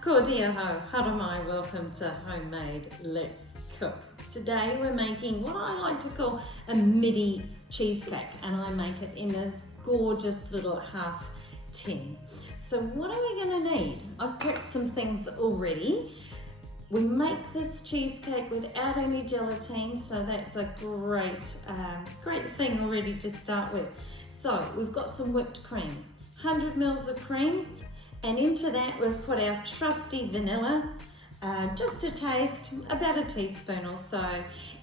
Ko dia ho, haramai, welcome to Homemade Let's Cook. Today we're making what I like to call a midi cheesecake, and I make it in this gorgeous little half tin. So what are we going to need? I've prepped some things already. We make this cheesecake without any gelatine, so that's a great thing already to start with. So we've got some whipped cream, 100 mils of cream, and into that we've put our trusty vanilla, just a taste, about a teaspoon or so,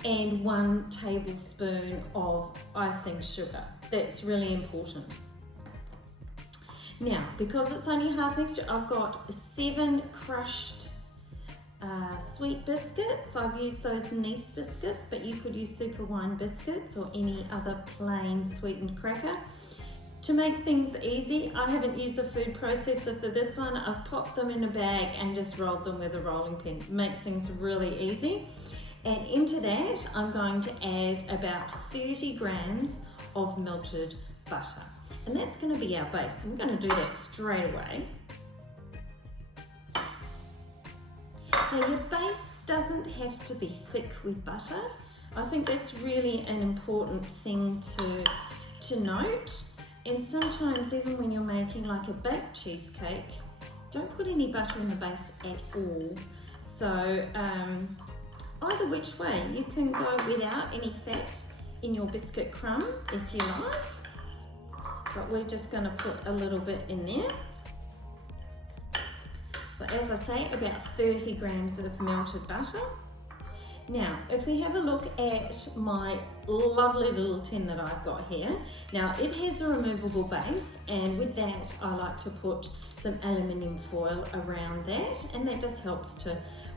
and 1 tablespoon of icing sugar. That's really important. Now, because it's only half mixture, I've got 7 crushed sweet biscuits. I've used those Nice biscuits, but you could use super wine biscuits or any other plain sweetened cracker. To make things easy, I haven't used a food processor for this one. I've popped them in a bag and just rolled them with a rolling pin. Makes things really easy. And into that, I'm going to add about 30 grams of melted butter. And that's going to be our base. So we're going to do that straight away. Now your base doesn't have to be thick with butter. I think that's really an important thing to note. And sometimes even when you're making like a baked cheesecake, don't put any butter in the base at all. So either which way, you can go without any fat in your biscuit crumb if you like. But we're just going to put a little bit in there. So as I say, about 30 grams of melted butter. Now, if we have a look at my lovely little tin that I've got here, now it has a removable base, and with that I like to put some aluminium foil around that, and that just helps to,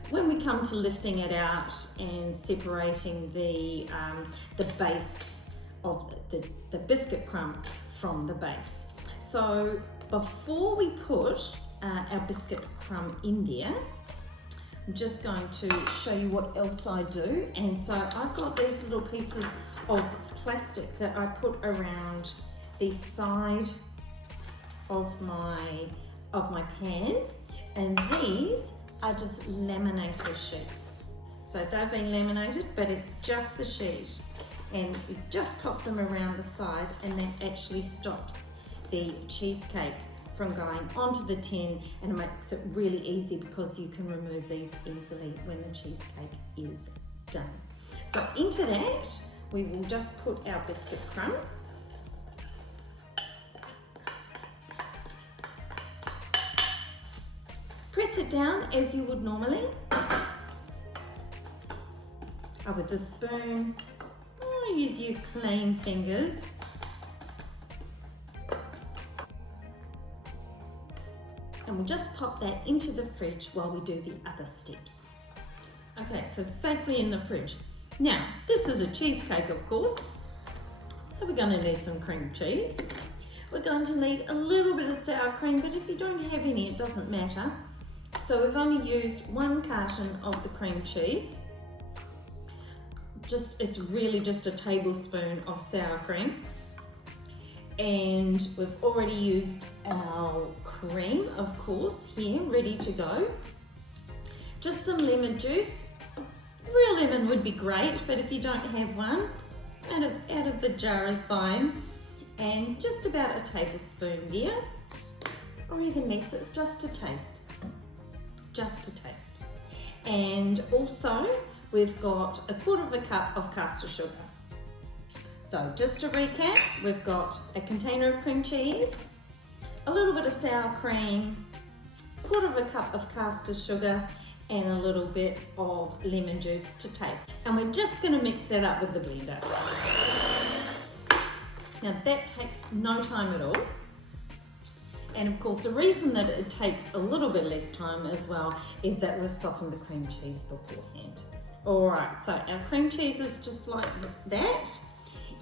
when we come to lifting it out and separating the base of the biscuit crumb from the base. So before we put our biscuit crumb in there, I'm just going to show you what else I do. And so I've got these little pieces of plastic that I put around the side of my pan, and these are just laminator sheets. So they've been laminated, but it's just the sheet, and you just pop them around the side, and that actually stops the cheesecake from going onto the tin, and it makes it really easy because you can remove these easily when the cheesecake is done. So into that, we will just put our biscuit crumb. Press it down as you would normally. With the spoon, use your clean fingers. And we'll just pop that into the fridge while we do the other steps. Okay, so safely in the fridge. Now, this is a cheesecake, of course, so we're going to need some cream cheese. We're going to need a little bit of sour cream, but if you don't have any, it doesn't matter. So we've only used 1 carton of the cream cheese. It's really just a tablespoon of sour cream. And we've already used our cream, of course, here, ready to go. Just some lemon juice. A real lemon would be great, but if you don't have one, out of the jar is fine. And just about a tablespoon there, or even less, it's just a taste. Just a taste. And also, we've got a 1/4 cup of caster sugar. So just to recap, we've got a container of cream cheese, a little bit of sour cream, 1/4 cup of caster sugar, and a little bit of lemon juice to taste. And we're just going to mix that up with the blender. Now that takes no time at all. And of course, the reason that it takes a little bit less time as well is that we've softened the cream cheese beforehand. All right, so our cream cheese is just like that.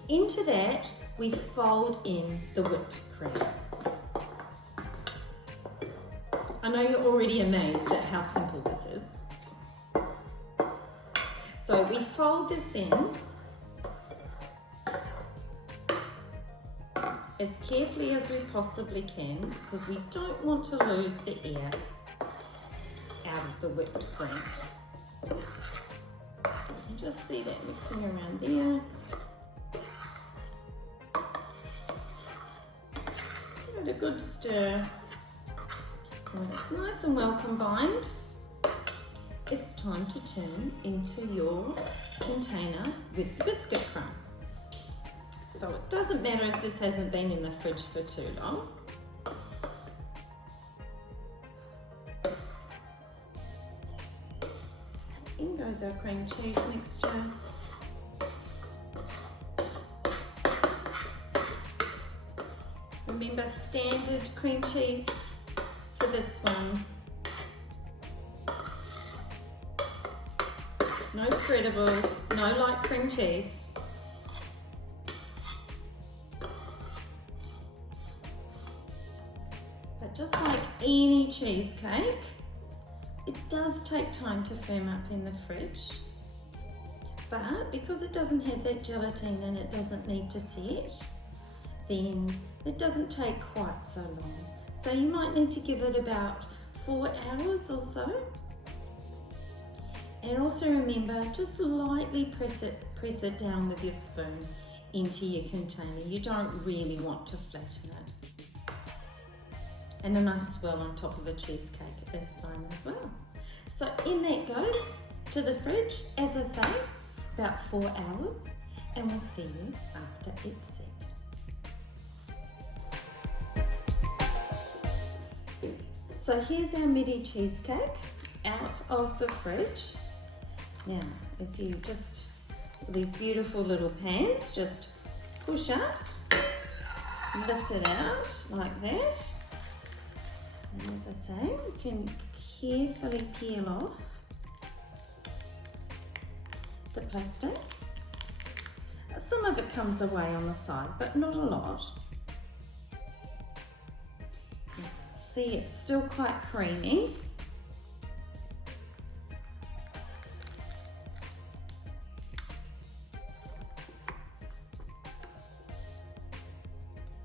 Into that, we fold in the whipped cream. I know you're already amazed at how simple this is. So we fold this in as carefully as we possibly can, because we don't want to lose the air. out of the whipped cream. And just see that mixing around there. Give it a good stir. When it's nice and well combined, it's time to turn into your container with the biscuit crumb. So it doesn't matter if this hasn't been in the fridge for too long. In goes our cream cheese mixture. Remember, standard cream cheese for this one. No spreadable, no light cream cheese. But just like any cheesecake, it does take time to firm up in the fridge. But because it doesn't have that gelatine and it doesn't need to set, then it doesn't take quite so long. So you might need to give it about 4 hours or so. And also remember, just lightly press it down with your spoon into your container. You don't really want to flatten it. And a nice swirl on top of a cheesecake is fine as well. So in that goes to the fridge, as I say, about 4 hours, and we'll see you after it's set. So here's our Midi cheesecake out of the fridge. Now, if you just, these beautiful little pans, just push up, lift it out like that. And as I say, you can carefully peel off the plastic. Some of it comes away on the side, but not a lot. See, it's still quite creamy.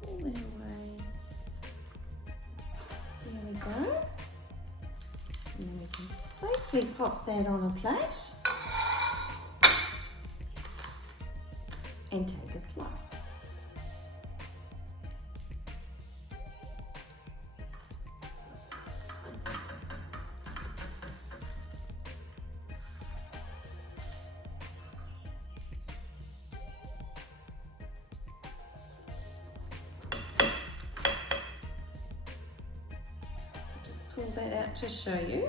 All that way. There we go. And then we can safely pop that on a plate and take a slice. Pull that out to show you.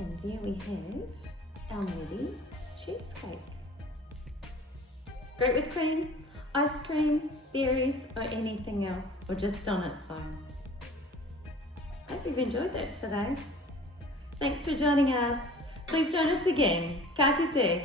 And there we have our Midi cheesecake. Great with cream, ice cream, berries, or anything else, or just on its own. Hope you've enjoyed that today. Thanks for joining us. Please join us again. Ka kite.